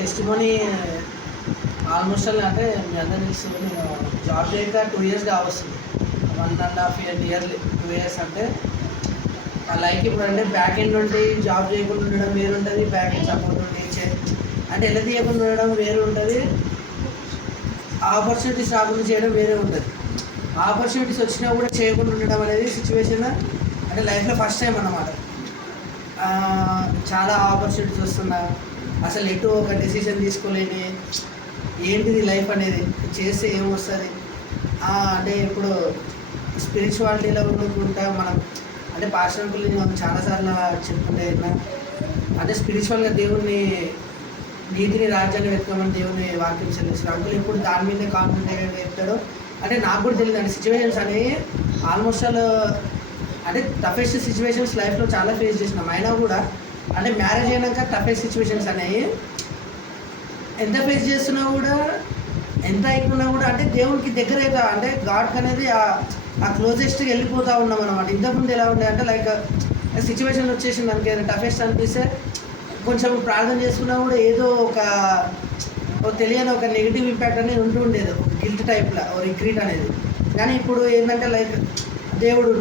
Testimony almost అంటే మీ అందరూ తెలుసు. నేను జాబ్ చేయక 2 years కావస్తుంది. 1.5 year నియర్లీ 2 years. అంటే ఆ లైఫ్ ఇప్పుడు అంటే బ్యాక్ ఎండ్ నుండి జాబ్ చేయకుండా ఉండడం వేరు ఉంటుంది, బ్యాక్ ఎండ్ సపోర్ట్ నుండి అంటే ఎలా తీయకుండా ఉండడం వేరు ఉంటుంది, ఆపర్చునిటీస్ రాకుండా చేయడం వేరే ఉంటుంది. ఆపర్చునిటీస్ వచ్చినా కూడా చేయకుండా ఉండడం అనేది సిచ్యువేషన్ అంటే లైఫ్లో ఫస్ట్ టైం అన్నమాట. చాలా ఆపర్చునిటీస్ వస్తున్నా అసలు ఎటు ఒక డెసిషన్ తీసుకోలేని ఏంటిది లైఫ్ అనేది చేస్తే ఏమొస్తుంది అంటే ఇప్పుడు స్పిరిచువాలిటీలో ఉండుకుంటా మనం అంటే పాస్టర్లు నేను చాలాసార్లు చెప్పుకుంటే అంటే స్పిరిచువల్గా దేవుణ్ణి నీతిని రాజ్యాన్ని వెతుకోమని దేవుని వాక్యం చెల్లిస్తారు. అంకులు ఎప్పుడు దాని మీదే కాన్ఫిడెంట్గా చెప్తాడో అంటే నాకు కూడా తెలియదు. అంటే సిచ్యువేషన్స్ అనేవి ఆల్మోస్ట్ అంటే టఫెస్ట్ సిచ్యువేషన్స్ లైఫ్లో చాలా ఫేస్ చేసినాం. అయినా కూడా అంటే మ్యారేజ్ అయినాక టఫెస్ట్ సిచ్యువేషన్స్ అనేవి ఎంత ఫేస్ చేస్తున్నా కూడా ఎంత అయిపోయినా కూడా అంటే దేవునికి దగ్గర అవుతా అంటే గాడ్కి అనేది ఆ క్లోజెస్ట్కి వెళ్ళిపోతూ ఉన్నాం అనమాట. ఇంతకుముందు ఎలా ఉండే అంటే లైక్ సిచ్యువేషన్ వచ్చేసి మనకి ఏదైనా టఫెస్ట్ అనిపిస్తే కొంచెం ప్రార్థన చేసుకున్నా కూడా ఏదో ఒక తెలియని ఒక నెగిటివ్ ఇంపాక్ట్ అనేది ఉంటూ ఉండేది, ఒక గిల్ట్ టైప్లో ఒక రిగ్రీట్ అనేది. కానీ ఇప్పుడు ఏంటంటే లైక్ దేవుడు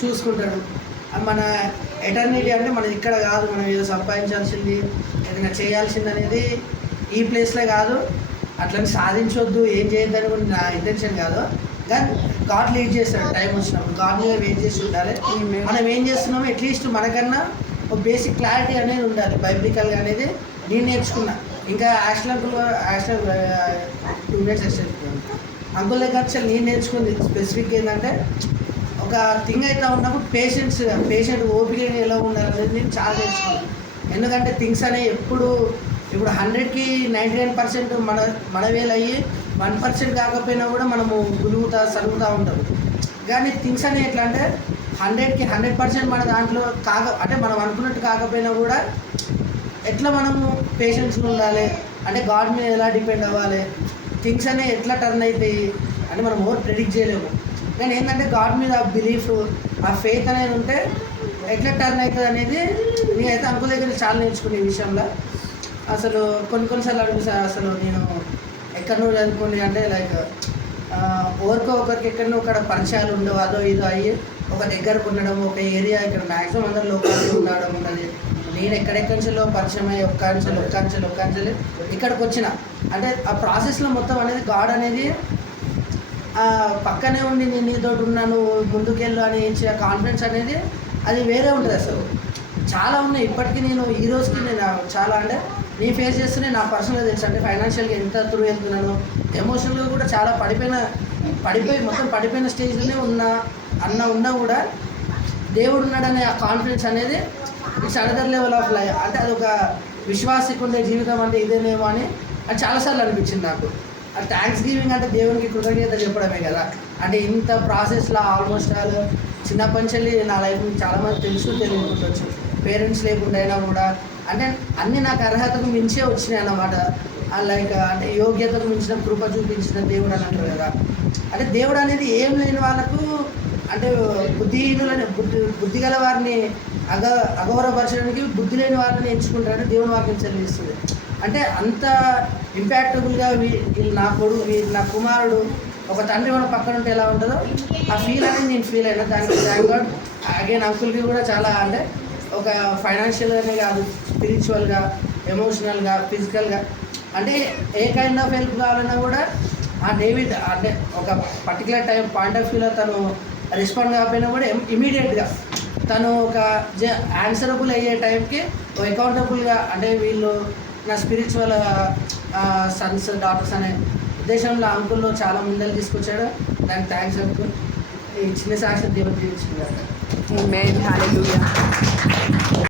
చూసుకుంటాడు. మన ఎటర్నిటీ అంటే మనది ఇక్కడ కాదు, మనం ఏదో సంపాదించాల్సింది ఏదైనా చేయాల్సింది అనేది ఈ ప్లేస్లో కాదు. అట్లని సాధించవద్దు ఏం చేయొద్దని కూడా నా ఇంటెన్షన్ కాదు. కానీ గాడ్ లీడ్ చేస్తాడు టైం వచ్చినప్పుడు. గాడ్ మీద వెయిట్ చేసి ఉండాలి. మనం ఏం చేస్తున్నామో అట్లీస్ట్ మనకన్నా ఒక బేసిక్ క్లారిటీ అనేది ఉండాలి బైబిలికల్గా అనేది నేను నేర్చుకున్నా. ఇంకా యాక్చువల్ 2 minutes అంకుల్ దగ్గర అసలు నేను నేర్చుకుంది స్పెసిఫిక్ ఏంటంటే ఒక థింగ్ అయితే ఉన్నప్పుడు పేషెంట్ ఓపిక ఎలా ఉండాలనేది నేను చాలా నేర్చుకున్నాను. ఎందుకంటే థింగ్స్ అనేవి ఇప్పుడు 100కి 99% మన వేలు అయ్యి 1% కాకపోయినా కూడా మనము సరుగుతూ ఉంటాము. కానీ థింగ్స్ అనేవి ఎట్లా అంటే 100కి 100% మన దాంట్లో అంటే మనం అనుకున్నట్టు కాకపోయినా కూడా ఎట్లా మనము పేషెన్స్గా ఉండాలి అంటే గాడ్ మీద ఎలా డిపెండ్ అవ్వాలి, థింగ్స్ అనేవి ఎట్లా టర్న్ అవుతాయి అంటే మనం ఓవర్ ప్రెడిక్ట్ చేయలేము. కానీ ఏంటంటే గాడ్ మీద ఆ బిలీఫ్ ఆ ఫెయిత్ అనేది ఉంటే ఎట్లా టర్న్ అవుతుంది అనేది నేనైతే అంకుల్ దగ్గర చాలా నేర్చుకునే ఈ విషయంలో. అసలు కొన్నిసార్లు అడుగుతాను అసలు నేను ఎక్కడో చదువుకోండి అంటే లైక్ ఒకరికి ఎక్కడో ఒక పరిచయాలు ఉండవు, అదో ఇదో అయ్యి ఒక దగ్గరకు ఉండడం, ఒక ఏరియా ఇక్కడ మ్యాక్సిమం అందరూ లోకల్గా ఉండడం ఉన్నది. నేను ఎక్కడెక్కడి నుంచో పరిచయం అయ్యి ఒక్కంచెలు ఇక్కడికి వచ్చిన అంటే ఆ ప్రాసెస్లో మొత్తం అనేది గాడ్ అనేది పక్కనే ఉండి నేను నీతో ఉన్నాను ముందుకెళ్ళు అని ఇచ్చే కాన్ఫిడెన్స్ అనేది అది వేరే ఉంటుంది. అసలు చాలా ఉన్నాయి ఇప్పటికీ. నేను ఈ రోజుకి నేను చాలా అంటే నేను ఫేస్ చేస్తూనే నా పర్సనల్గా తెలుసు. అంటే ఫైనాన్షియల్గా ఎంత త్రూ వెళ్తున్నాను, ఎమోషనల్గా కూడా చాలా మొత్తం పడిపోయిన స్టేజ్లోనే ఉన్నా కూడా దేవుడు ఉన్నాడనే ఆ కాన్ఫిడెన్స్ అనేది it's another level of life. అంటే అదొక విశ్వాసికి ఉండే జీవితం అంటే ఇదేనేమో అని అది చాలాసార్లు అనిపించింది నాకు. అది థ్యాంక్స్ గివింగ్ అంటే దేవునికి కృతజ్ఞత చెప్పడమే కదా. అంటే ఇంత ప్రాసెస్లో ఆల్మోస్ట్ చిన్నప్పటి నుంచి నా లైఫ్ చాలామంది తెలియకుండొచ్చు, పేరెంట్స్ లేకుండా అయినా కూడా అంటే అన్నీ నాకు అర్హతకు మించే వచ్చినాయి అన్నమాట. లైక్ అంటే యోగ్యతకు మించిన కృప చూపించిన దేవుడు అని అంటారు కదా. అంటే దేవుడు అనేది ఏం లేని వాళ్ళకు అంటే బుద్ధి గల వారిని అగౌరవపరచడానికి బుద్ధి లేని వారిని ఎంచుకుంటారని దేవుని వాక్యం చెల్లిస్తుంది. అంటే అంత ఇంపాక్టబుల్గా వీళ్ళు నా కొడుకు నా కుమారుడు ఒక తండ్రి మన పక్కన ఉంటే ఎలా ఉంటుందో ఆ ఫీల్ అనేది నేను ఫీల్ అయినా. దానికి థ్యాంక్ గాడ్. అగైన్ అంకుల్కి కూడా చాలా అంటే ఒక ఫైనాన్షియల్గానే కాదు, స్పిరిచువల్గా, ఎమోషనల్గా, ఫిజికల్గా అంటే ఏ కైండ్ ఆఫ్ హెల్ప్ కావాలన్నా కూడా ఆ డేవిడ్ అంటే ఒక పర్టికులర్ టైం పాయింట్ ఆఫ్ వ్యూలో తను రెస్పాండ్ కాకపోయినా కూడా ఇమీడియట్గా తను ఒక ఆన్సరబుల్ అయ్యే టైంకి అకౌంటబుల్గా అంటే వీళ్ళు నా స్పిరిచువల్ సన్స్ డాటర్స్ అనే ఉద్దేశంలో అంకుల్లో చాలా ముందలు తీసుకొచ్చాడు. దానికి థ్యాంక్స్ అంకుల్. ఈ చిన్న సాక్షి దేవుడు జీవించింది.